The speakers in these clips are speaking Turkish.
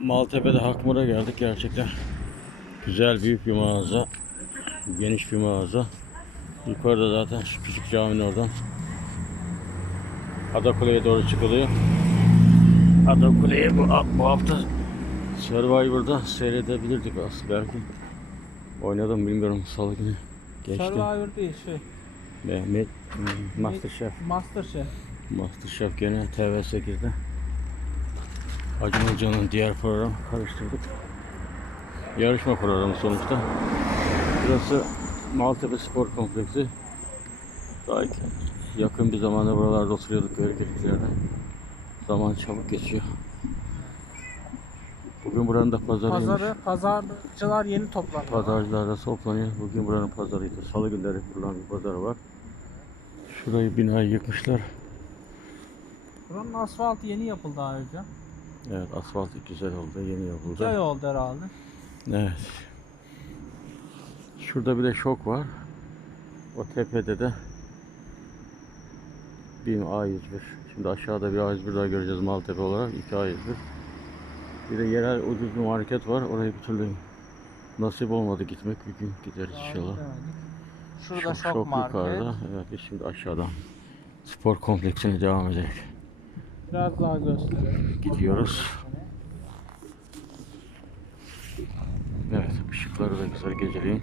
Maltepe'de Hakmur'a geldik gerçekten. Güzel büyük bir mağaza. Geniş bir mağaza. Yukarıda zaten şu küçük caminin oradan Adakule'ye doğru çıkılıyor. Adakule'ye bu, bu hafta Survivor'da seyredebilirdik aslında belki. Oynadım bilmiyorum salı günü. Geçti. Survivor değil şey. Mehmet Masterchef. Masterchef. Masterchef gene TV8'de. Acun Hoca'nın diğer programı karıştırdık. Yarışma programı sonuçta. Burası Maltepe Spor Kompleksi. Daha yakın bir zamanda buralarda oturuyorduk Gölgeliklerde. Zaman çabuk geçiyor. Bugün buranın da pazarıymış. Pazarı, pazarcılar yeni toplanıyor. Pazarcılar da toplanıyor. Bugün buranın pazarıydı. Salı günleri kurulan bir pazarı var. Şurayı binayı yıkmışlar. Buranın asfaltı yeni yapıldı ayrıca. Evet asfalt güzel oldu. Yeni İki yapıldı. ay oldu herhalde. Evet. Şurada bir de şok var. O tepede de BİM A101. Şimdi aşağıda bir A101 daha göreceğiz Maltepe olarak. iki A101. Bir de yerel ucuz bir market var. Oraya bir türlü nasip olmadı gitmek. Bir gün gideriz inşallah. Şurada Şok, şok, market. yukarıda. Evet şimdi aşağıdan spor kompleksine devam edelim. Biraz daha gösterelim. Gidiyoruz. Evet, ışıkları da güzel geceleyin.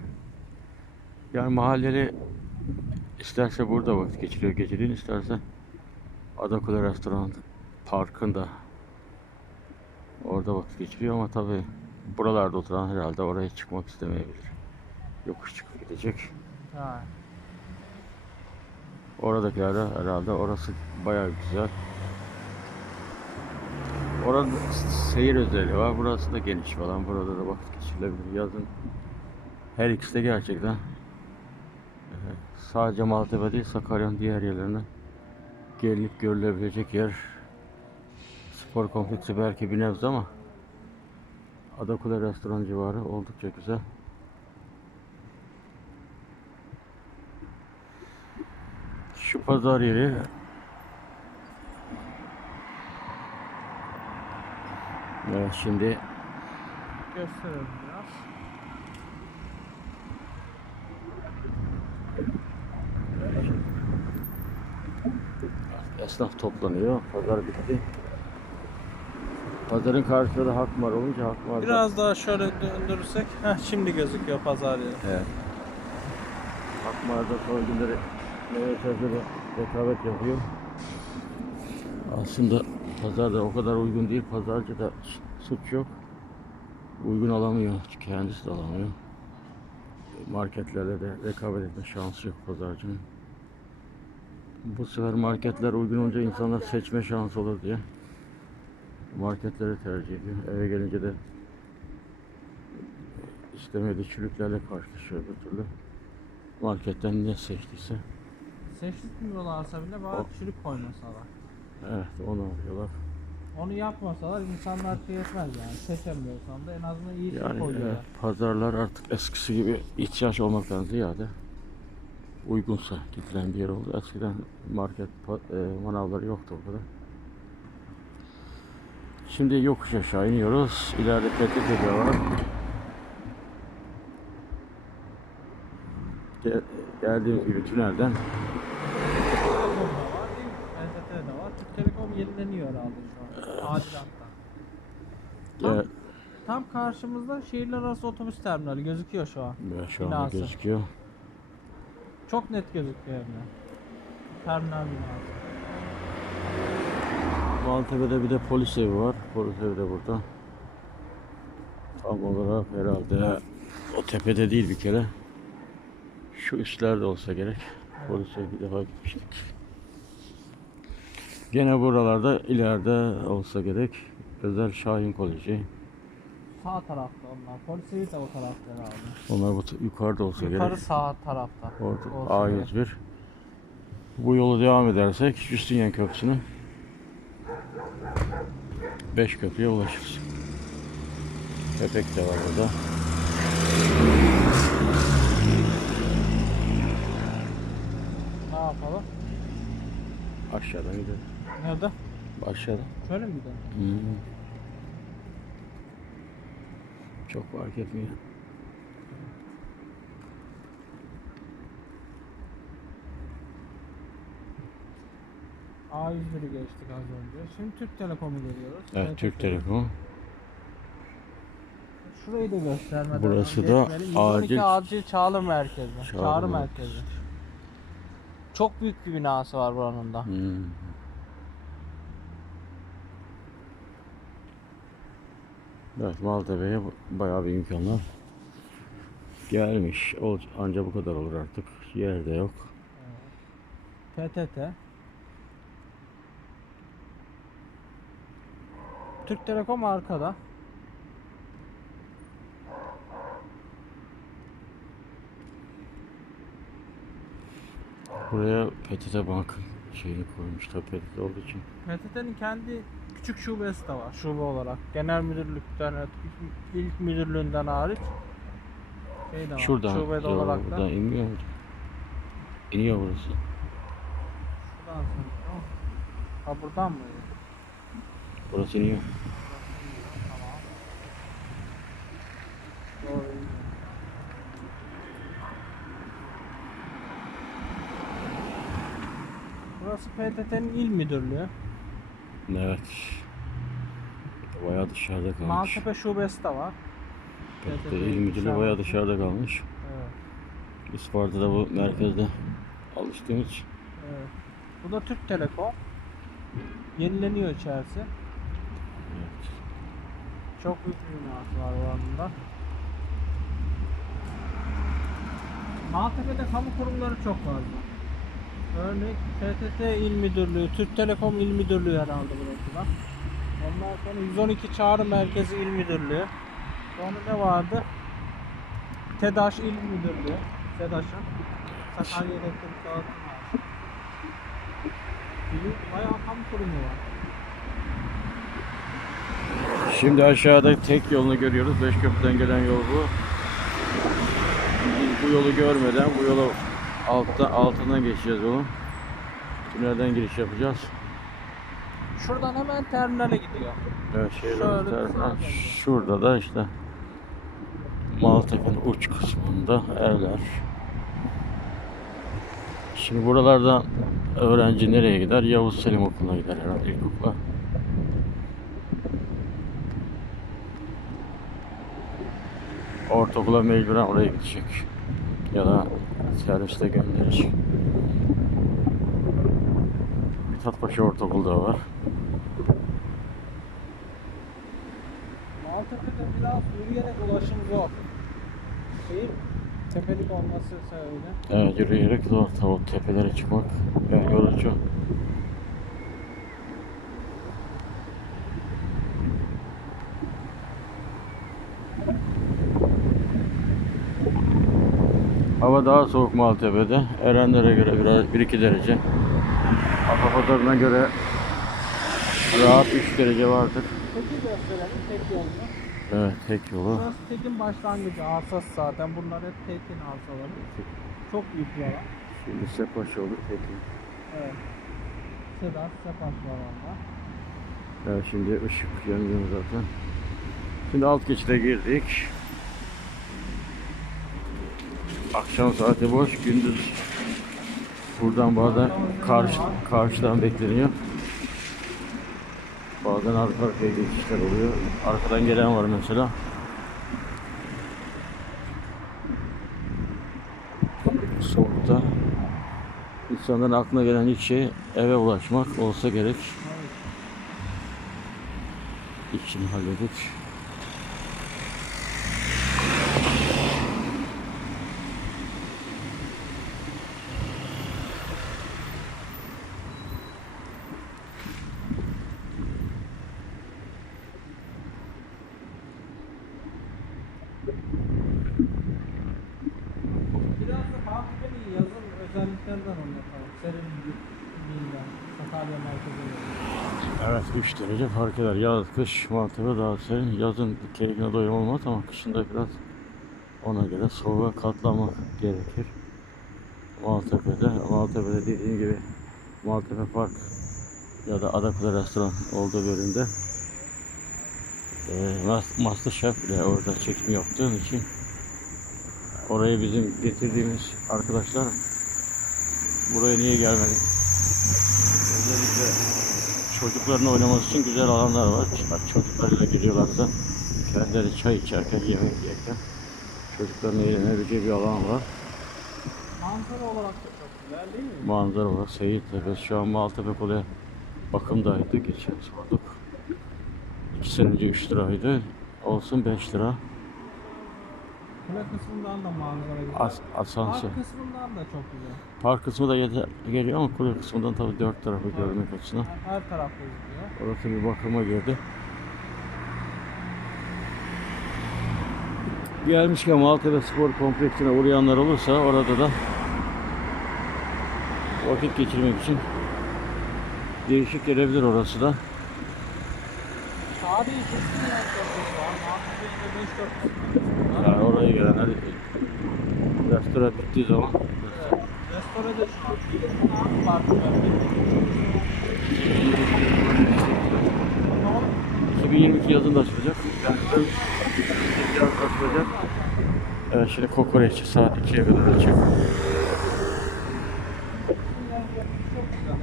Yani mahalleli isterse burada vakit geçiriyor geceleyin, isterse Adakule Restoran Parkı'nda orada vakit geçiriyor ama tabi buralarda oturan herhalde oraya çıkmak istemeyebilir. Yokuş çıkıp gidecek. Ha. Oradakiler de herhalde orası bayağı güzel. Orada seyir özelliği var. Burası da geniş falan. Burada da vakit geçirilebilir. Yazın her ikisi de gerçekten sadece Maltepe değil Sakarya'nın diğer yerlerine gelinip görülebilecek yer. Spor kompleksi belki bir nebze ama Adakule restoran civarı oldukça güzel. Şu pazar yeri Evet şimdi Gösterelim biraz. esnaf toplanıyor. Pazar bitti. Pazarın karşısında da Hakmar olunca Hakmar'da Biraz daha şöyle döndürürsek. Heh, şimdi gözüküyor pazar yeri. Evet. Hakmar'da son günleri meyve sebze rekabet yapıyor. Aslında pazarda o kadar uygun değil. Pazarcı da suç yok. Uygun alamıyor. Kendisi de alamıyor. Marketlerle de rekabet etme şansı yok pazarcının. Bu sefer marketler uygun olunca insanlar seçme şansı olur diye marketleri tercih ediyor. Eve gelince de istemediği çürüklerle karşılaşıyor bir türlü. Marketten ne seçtiyse Seçmiyorlarsa bile bari O- çürük koymasalar. Evet onu alıyorlar. Onu yapmasalar insanlar şey etmez yani. Seçemiyorsan da en azından iyi şey Yani koyuyorlar. evet, pazarlar artık eskisi gibi ihtiyaç olmaktan ziyade uygunsa gidilen bir yer oldu. Eskiden market e, manavları yoktu o kadar. Şimdi yokuş aşağı iniyoruz. İleride Petriköy'de var. Gel- geldiğimiz gibi tünelden Telekom'da var değil mi? NTT'de var. Türk Telekom yenileniyor herhalde şu an. Adilat'ta. Tam, gel, tam karşımızda şehirler arası otobüs terminali gözüküyor şu an. Ve şu anda Binası. gözüküyor. Çok net gözüküyor hem de. Terminal binası. Maltepe'de bir de polis evi var. Polis evi de burada. Tam olarak herhalde o tepede değil bir kere. Şu üstlerde olsa gerek. Polis evi bir defa gitmiştik. Gene buralarda ileride olsa gerek. Özel Şahin Koleji. Sağ tarafta onlar. Polis evi de o tarafta herhalde. Onlar bu yukarıda olsa Yukarı gerek. sağ tarafta. Orada olsa gerek. A101. Bu yolu devam edersek Justinian Köprüsü'ne 5 köprüye ulaşırız. Köpek de var burada. Ne yapalım? Aşağıdan gidelim. Nerede? Aşağıdan. Şöyle mi gidelim? Hmm. Çok fark etmiyor. A101'i geçtik az önce. Şimdi Türk Telekom'u görüyoruz. Evet Türk Telekom. Şurayı da göstermeden Burası da geçmeli. 112 acil- acil çağrı merkezi. Çağrı Çağrı, merkezi. Çok büyük bir binası var buranın da. Hmm. Evet Maltepe'ye bayağı bir imkanlar gelmiş. Anca bu kadar olur artık. Yerde yok. PTT. Türk Telekom arkada. Buraya PTT Bank şeyini koymuşlar PTT olduğu için. PTT'nin kendi küçük şubesi de var şube olarak. Genel müdürlükten, ilk müdürlüğünden hariç. Şey de var. Şuradan, şubede yo, olarak da. inmiyor? İniyor burası. Şuradan sonra. Ha buradan mı? Burası iniyor. Tamam. Doğru. iyi. Burası PTT'nin il müdürlüğü. Evet. Bayağı dışarıda kalmış. Maltepe şubesi de var. PTT PTT il müdürlüğü bayağı dışarıda kalmış. Evet. Isparta'da bu merkezde alıştığımız için. evet. Bu da Türk Telekom. Yenileniyor içerisi. Evet. Çok büyük bir binası var buranın da. Maltepe'de kamu kurumları çok fazla. Örnek PTT İl Müdürlüğü, Türk Telekom İl Müdürlüğü herhalde burası da. Ondan sonra 112 Çağrı Merkezi İl Müdürlüğü. Sonra ne vardı? TEDAŞ İl Müdürlüğü. TEDAŞ'ın. Sakarya Elektrik Dağıtım var. Bayağı kamu kurumu var. Şimdi aşağıda tek yolunu görüyoruz. Beşköprü'den gelen yol bu. Bu yolu görmeden bu yolu altta, altından geçeceğiz yolun. Tünelden giriş yapacağız. Şuradan hemen terminale gidiyor. Evet şehir Şöyle dönüyor. Şurada da işte Maltepe'nin uç kısmında evler. Şimdi buralardan öğrenci nereye gider? Yavuz Selim Okulu'na gider herhalde ilkokula. Ortaokula mecburen oraya gidecek. Ya da serviste gönderecek. Mithatpaşa Ortaokulu var. Maltepe'de biraz yürüyerek ulaşım zor. Mi? Tepelik olması sebebiyle. Evet yürüyerek zor o tepelere çıkmak ve yorucu. Hava daha soğuk Maltepe'de. Erenlere göre biraz 1-2 derece. Apafatlarına göre rahat 3 derece vardır. Peki gösterelim tek yolunu. Evet tek yolu. Burası tekin başlangıcı arsası zaten. Bunlar hep tekin arsaları. Çok büyük bir alan. Şimdi Sepaş oldu tek. Evet. Sedat, Sepas var orada. Evet şimdi ışık yanıyor zaten. Şimdi alt geçide girdik. Akşam saati boş, gündüz buradan bazen karşı, karşıdan bekleniyor. Bazen arka arkaya geçişler oluyor. Arkadan gelen var mesela. Soğukta insanların aklına gelen ilk şey eve ulaşmak olsa gerek. İşini halledip Biraz da Maltepe'nin yazın özelliklerinden anlatalım. Serinliğinden, Sakarya merkezinde. Evet 3 derece fark eder. Yaz, kış Maltepe daha serin. Yazın keyfine doyum olmaz ama kışında biraz ona göre soğuğa katlanmak gerekir. Maltepe'de, Maltepe'de dediğim gibi Maltepe Park ya da Adakule Restoran olduğu bölümde e, Mas- Masterchef ile orada çekim yaptığın için oraya bizim getirdiğimiz arkadaşlar buraya niye gelmedi? Çocukların oynaması için güzel alanlar var. Bak çocuklarıyla geliyorlarsa kendileri çay içerken, yemek yerken çocukların eğlenebileceği bir alan var. Manzara olarak da çok güzel değil mi? Manzara var. Seyir Tepesi. Şu an Maltepe Kule bakımdaydı. Geçen sorduk. 2 sene önce 3 liraydı. Olsun 5 lira. Kule kısmından da manzara güzel. As asansör. Park kısmından da çok güzel. Park kısmı da yeter, geliyor ama kule kısmından tabii dört tarafı evet. görmek açısından. Her, her taraf gözüküyor. Orası bir bakıma girdi. Gelmişken Maltepe Spor Kompleksine uğrayanlar olursa orada da vakit geçirmek için değişik gelebilir orası da. Abi kesin yani. Maltepe'de 5-4 yani restoran bittiği zaman Evet. Restorada şu an bir park var. 2022 yazında açılacak. Yani yaz açılacak. Evet şimdi kokoreç saat 2'ye kadar açık. Çok güzel.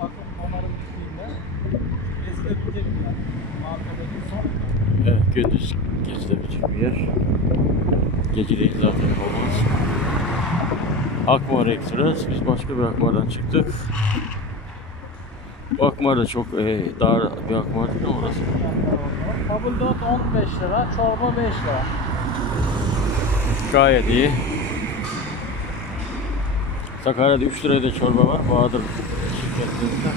Bakın onların üstünde. Gezilebilecek bir yer. Maltepe'nin son. Evet gündüz gezilebilecek bir yer. Geceleyin zaten olmaz. Express. Biz başka bir Akmar'dan çıktık. Bu Akmar da çok e, dar bir Akmar değil mi orası? Bubble Dot 15 lira, çorba 5 lira. Gayet iyi. Sakarya'da 3 liraya da çorba var. Bahadır şirketinde.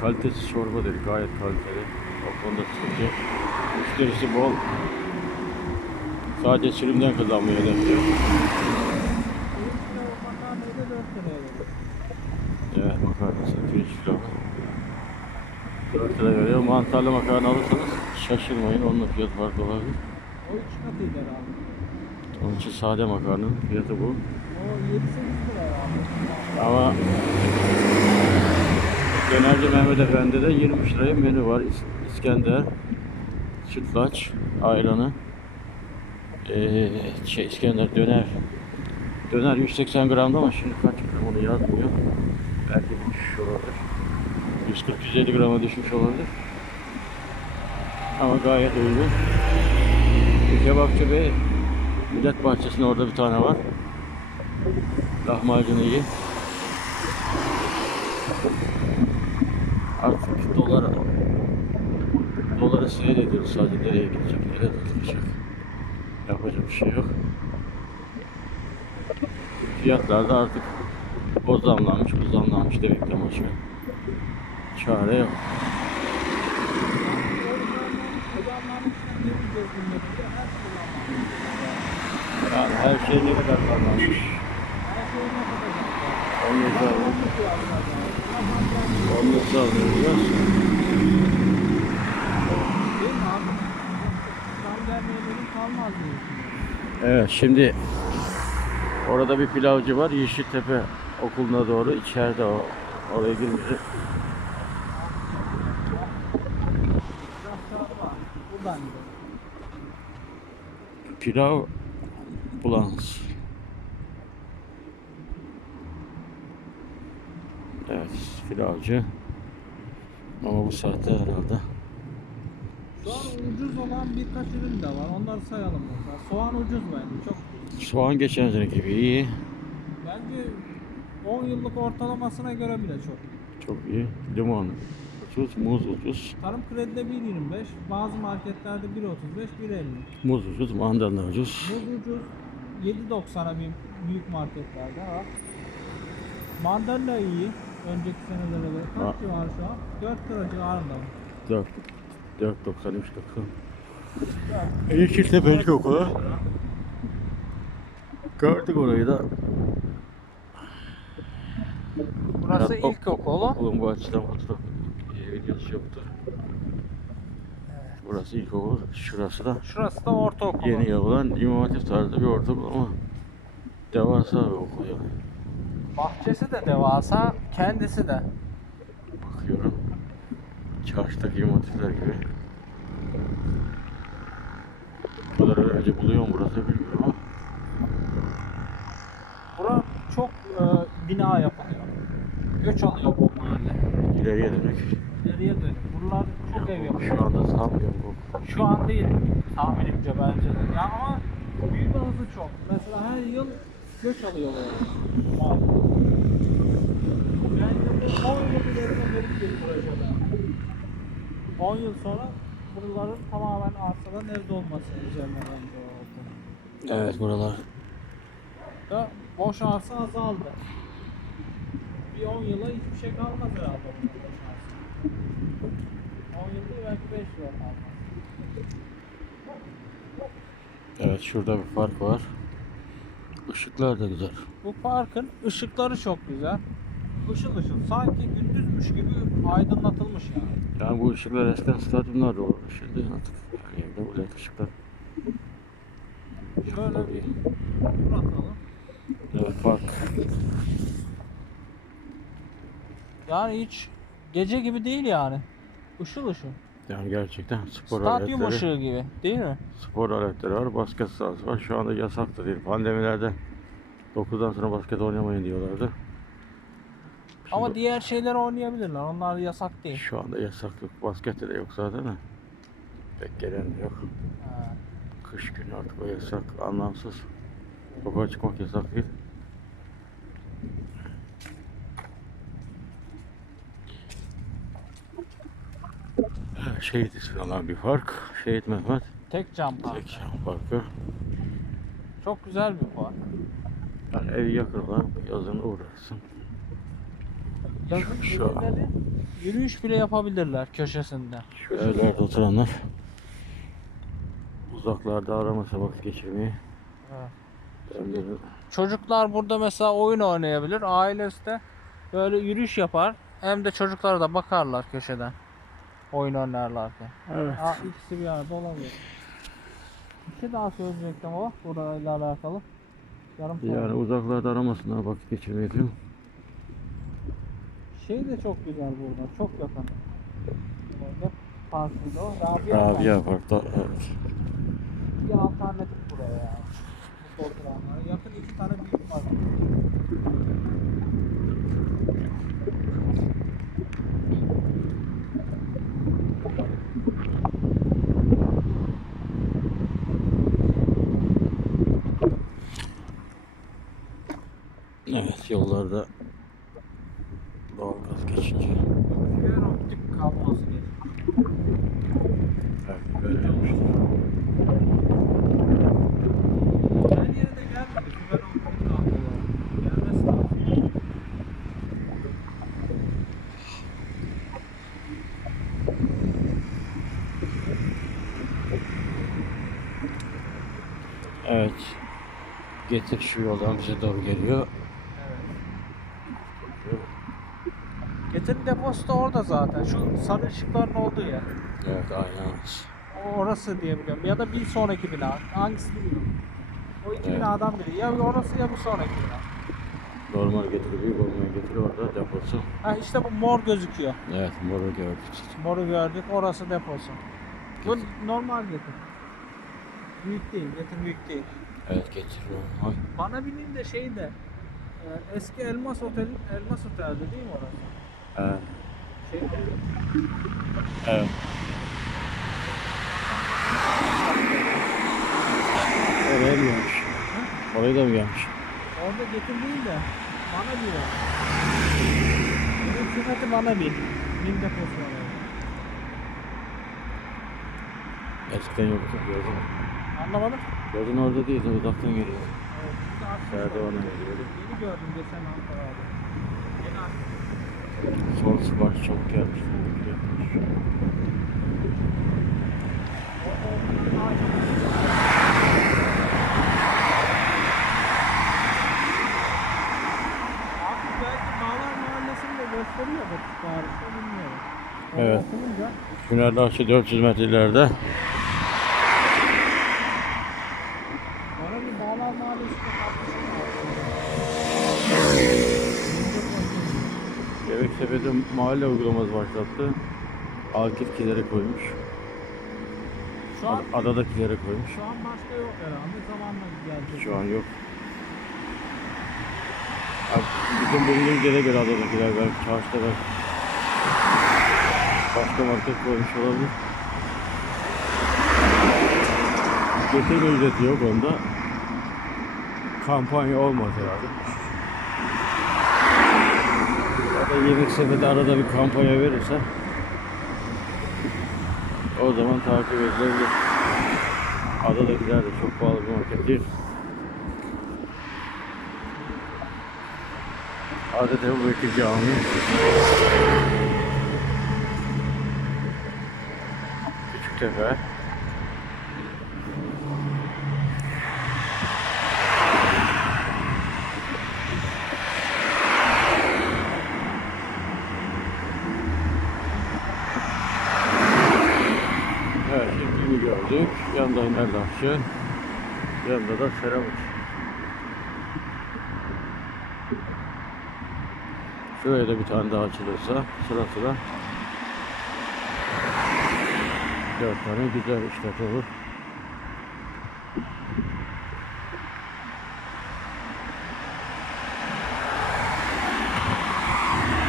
Kalitesiz çorba değil. Gayet kaliteli. O konuda sıkıntı yok. Müşterisi bol. Sadece sürümden kazanmayı hedefliyor. 3 lira makarnayı da 4 liraya veriyor. Evet makarnası pirinç pilavı. 4 lira veriyor. Mantarlı makarna alırsanız şaşırmayın. Onun da fiyatı farklı olabilir. O 3 katıydı herhalde. Onun için sade makarnanın fiyatı bu. O 7-8 lira herhalde. Ama genelde Mehmet Efendi'de 20 liraya menü var. İs- İskender, sütlaç, ayranı, ee, şey İskender döner. Döner 180 gramda ama şimdi kaç gram onu yazmıyor. Belki bir düşüş olabilir. 140-150 grama düşmüş olabilir. Ama gayet uygun. Kebapçı Bey Millet Bahçesi'nin orada bir tane var. Lahmacunu iyi. Artık dolar doları seyrediyoruz sadece nereye gidecek, nereye tutulacak. Yapacak bir şey yok. Fiyatlar da artık o zamlanmış, bu zamlanmış demekten çare yok. Yani her şey ne kadar onu da alıyoruz. Kalmaz diyorsun. Evet şimdi orada bir pilavcı var Yeşiltepe okuluna doğru içeride o oraya girmedi. Biraz tarafı var. Buradan gidelim. Pilav Bulans. Evet pilavcı. Ama bu saatte herhalde. Şu an ucuz olan birkaç ürün de var. Onları sayalım mesela. Soğan ucuz bence. Çok Soğan geçen sene gibi iyi. bence 10 yıllık ortalamasına göre bile çok. Çok iyi. Limon ucuz, muz ucuz. Tarım kredide 1.25, bazı marketlerde 1.35, 1.50. Muz ucuz, mandalina ucuz. Muz ucuz 7.90'a bir büyük marketlerde var. Mandalina iyi. Önceki senelere göre. Kaç civarı şu an? 4 lira civarında mı? 4 4.90 3.90. Yeşiltepe ilkokulu. Gördük orayı da. Burası ilkokulu. Oğlum bu açıdan fotoğraf videosu yoktu. Burası ilkokul, şurası da Şurası da ortaokulu. yeni yapılan İmam Hatip tarzı bir ortaokul ama devasa bir okul yani. Bahçesi de devasa, kendisi de. Bakıyorum. Çarşıdaki İmam Hatipler gibi. kadar öğrenci buluyor mu burası bilmiyorum ama. Bura çok e, bina yapılıyor. Göç alıyor bu mahalle. İleriye dönük. Nereye dönüyor? Buralar çok ev yapıyor. Şu anda sanmıyorum bu. Şu an değil tahminimce bence de. Ya ama büyüme hızı çok. Mesela her yıl göç alıyorlar. Bence bu 10 yıl ileride dönük bir proje be. 10 yıl sonra buraların tamamen arsadan evde olması üzerine bence oldu. Evet buralar. Da boş arsa azaldı. Bir 10 yıla hiçbir şey kalmaz herhalde Evet şurada bir park var. Işıklar da güzel. Bu parkın ışıkları çok güzel. Işıl ışıl. Sanki gündüzmüş gibi aydınlatılmış yani. Yani bu ışıklar eskiden stadyumlarda olurdu. Şimdi artık her yerde bu ışıklar. Şöyle bir tur atalım. Evet park. Yani hiç gece gibi değil yani. Işıl ışıl. Yani gerçekten spor Stadyum aletleri. ışığı gibi değil mi? Spor aletleri var, basket sahası var. Şu anda yasak da değil. Pandemilerde 9'dan sonra basket oynamayın diyorlardı. Ama Şimdi diğer şeyler oynayabilirler. Onlar yasak değil. Şu anda yasak yok. Baskette de yok zaten de. Pek gelen de yok. Ha. Kış günü artık o yasak. Anlamsız. Sokağa çıkmak yasak değil. Şehit ismi alan bir park. Şehit Mehmet Tek cam park. Tekşan Parkı. Çok güzel bir park. Yani evi yakın olan yazın uğrarsın. Yazın Şu- yürüyüş bile yapabilirler köşesinde. Evlerde oturanlar uzaklarda aramasa vakit geçirmeyi Evet. evleri Çocuklar burada mesela oyun oynayabilir. Ailesi de böyle yürüyüş yapar. Hem de çocuklara da bakarlar köşeden. Oyun oynarlarken. Evet. Aa, ikisi bir arada olabilir. Bir şey daha söyleyecektim o burayla alakalı. Yarım saat. Yani uzaklarda aramasınlar vakit geçirmeyi diyorum. Şey de çok güzel burada. Çok yakın. Orada parkında o. Rabia, Rabia Park'ta evet. Bir alternatif buraya yani. Bu. Yakın iki tane büyük park. Evet yollarda Getir şu yoldan bize doğru geliyor. Evet. Getir deposu da orada zaten. Şu sarı ışıkların olduğu yer. Evet aynen. O orası diye biliyorum. Ya da bir sonraki bina. Hangisi bilmiyorum. O iki Evet. binadan biri. Ya orası ya bu sonraki bina. Normal getiri büyük olmayan getiri orada deposu. Ha işte bu mor gözüküyor. Evet moru gördük. Moru gördük. Orası deposu. Bu normal getir. Büyük değil. Getir büyük değil. Evet getir normal. Bana binin de şey de e, eski Elmas Otel Elmas Otel'di değil mi orası? Evet. Şey, Evet. Oraya mı gelmiş? Oraya da mı gelmiş? orada getir değil de bana diyor. Benim hükümeti bana bin. Bin deposu oraya. Eskiden yoktu. Anlamadım. Yazın orada değil, uzaktan geliyor. Evet, biz de artık- Serdivan'a geliyordu. Yeni gördüm geçen. Yeni artık. Sol sipariş çok gelmiş. yapmış. Orada olduğundan daha çok- Artık belki Bağlar Mahallesi'ni de gösteriyor bu tarihte bilmiyorum. Orada Evet. okununca Fenerbahçe 400 metre ileride. Bir Bağlar Mahallesi'nde mahalle uygulaması başlattı. Akif Kiler'e koymuş. Şu an, Adadakilere koymuş. şu an başka yok herhalde. Zamanla gelecek. Şu an yok. Abi, bütün bulunduğum yere göre adadakiler belki çarşıda belki başka market koymuş olabilir. Getirme ücreti yok onda. Kampanya olmaz herhalde. Ya da yemek sepeti arada bir kampanya verirse o zaman takip edilebilir. Adadakiler de çok pahalı bir market değil. Adeta bu Bekir Camii. Küçük gördük. Yanında Nerdaşçı. Yanında da Seramik. Şuraya da bir tane daha açılırsa sıra sıra dört tane güzel işlet olur.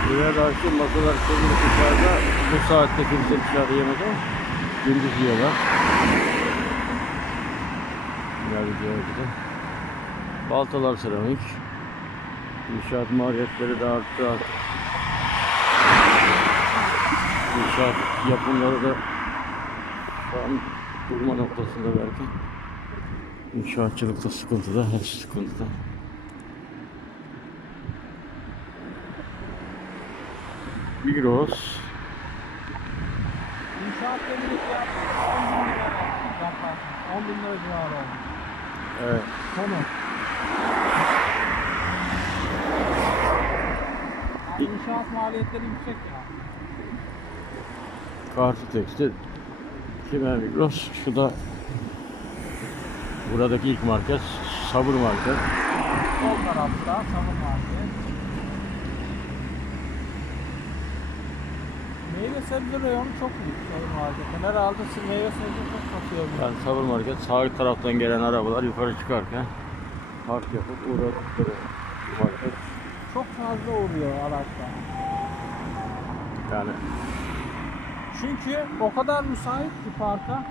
Birer açtım masalar kurulu dışarıda bu saatte kimse dışarıda yemez ama gündüz yiyorlar. Baltalar seramik. İnşaat maliyetleri de arttı artık. İnşaat yapımları da şu an durma noktasında belki. İnşaatçılıkta sıkıntıda, hepsi sıkıntıda. Migros, İnşaat demiri fiyatı 10 bin lira. Zaten 10 bin lira civarı olmuş. evet, Konu. Yani inşaat maliyetleri yüksek ya. Kartı Tekstil, Kimer Migros, şu da buradaki ilk market, Sabır Market. Sol tarafta savun market. Meyve sebze reyonu çok büyük savun marketin. Herhalde meyve sebze çok satıyor. Yani Sabır Market sağ taraftan gelen arabalar yukarı çıkarken park yapıp uğradıkları market. Çok fazla uğruyor araçlar. Yani Çünkü o kadar müsait ki parka.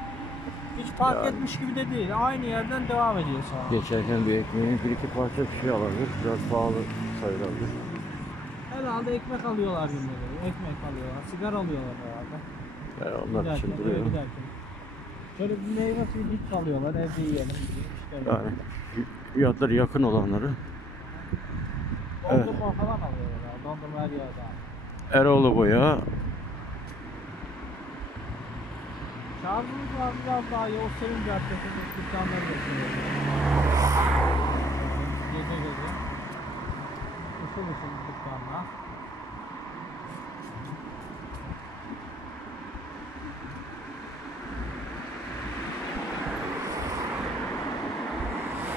Hiç park Yani. etmiş gibi de değil. Aynı yerden devam ediyor sonra. geçerken bir ekmeğin bir iki parça bir şey alabilir. Biraz pahalı sayılabilir. Herhalde ekmek alıyorlar günleri. Ekmek alıyorlar. Sigara alıyorlar herhalde. Yani onlar Giderken, için duruyor. giderken. Şöyle bir meyve suyu cips alıyorlar. Evde yiyelim. İşte Yani fiyatları yakın olanları Dondurma falan alıyorlar. ya, Dondurma her yerde. abi. Eroğlu Boya, Şarjımız var biraz daha Yavuz Selim Caddesi'nde dükkanları gösteriyor. Gece gece. Işıl dükkanlar.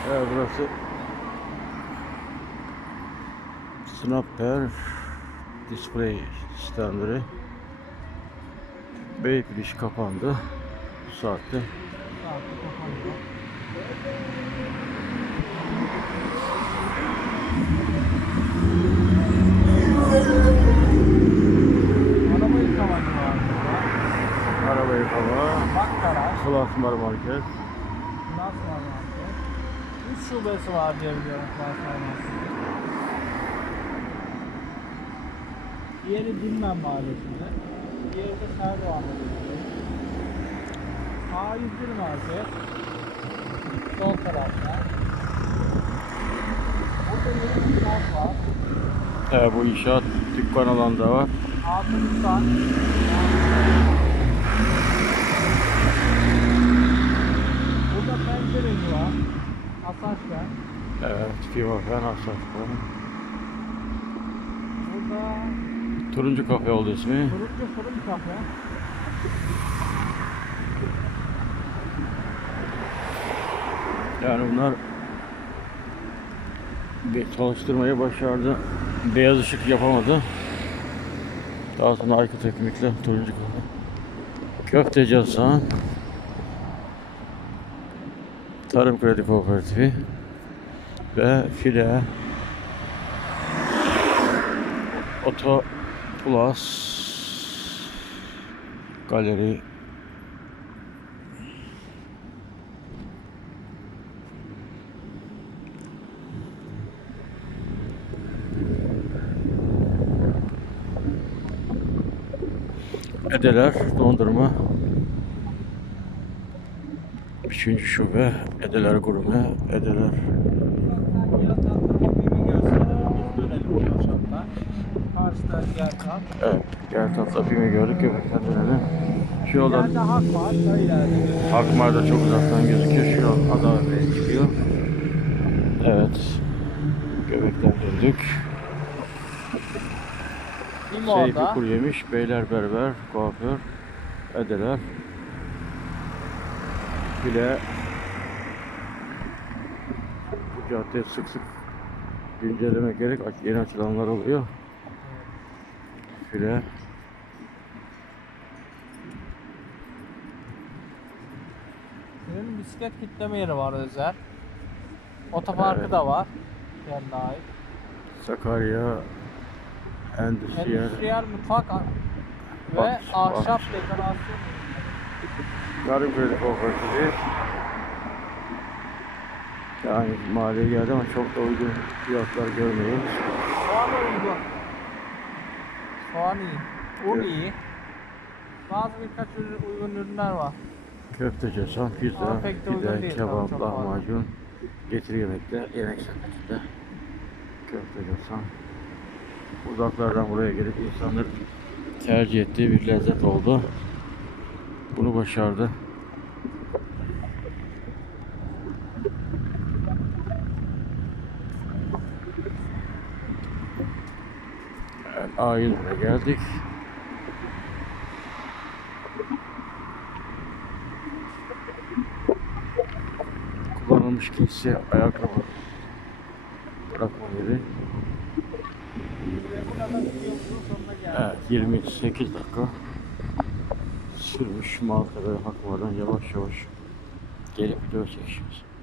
evet, burası Snapper Display standları. Beypiliş kapandı bu saatte. Kapanıyor. Araba burada. Araba yıkama, Bak garaj. Klasmar Market. Var market? Üç şubesi var diye biliyorum Klasman Market'in. Diğeri Dinmen Mahallesi'nde. Diğeri de Serdoğan Mahallesi'nde. A101 Market. Sol tarafta. Burada yeni bir var. Evet, bu inşaat dükkan alanda var. Altı dükkan. Burada pencereci var. Asaçlar. Evet, Fivafen Asaf. Burada Turuncu kafe oldu ismi. Turuncu fırın kafe. Yani bunlar bir çalıştırmayı başardı. Beyaz ışık yapamadı. Daha sonra Aykut Ekmek'le turuncu kafe. Köfteci Hasan. Tarım Kredi Kooperatifi ve File Oto Plus Galeri Edeler Dondurma Üçüncü şube Edeler Gurme Edeler diğer. Evet Gel tatlı BİM'i gördük Göbekten dönelim Şu yoldan. Akmar da çok uzaktan gözüküyor Şu yol Adana'ya çıkıyor Evet Göbekten döndük Seyfi. Kuru Yemiş Beyler Berber Kuaför Edeler Bile Bu cadde sık sık güncelleme gerek yeni açılanlar oluyor. File Senin bisiklet kitleme yeri var özel. Otoparkı Evet. da var. Kendine ait. Sakarya Endüstriyel Endüstriyel mutfak ve Bak, ahşap bak. dekorasyon. Kredi Kooperatifi yani maliye geldi ama çok da uygun fiyatlar görmüyoruz. Soğan uygun. Soğan iyi. Un Evet. iyi. Bazı birkaç ürün- uygun ürünler var. Köfte cesan, pizza, Ama pek de uygun pide, değil, kebap, çok lahmacun, getir yemekler, yemek sepetinde. Köfte cesan. Uzaklardan buraya gelip insanların tercih ettiği bir lezzet oldu. Bunu başardı. Evet, A101'e geldik. kullanılmış giysi, ayakkabı bırakma yeri. Evet, 28 dakika sürmüş Maltepe Hakmar'dan yavaş yavaş gelip video çekişimiz.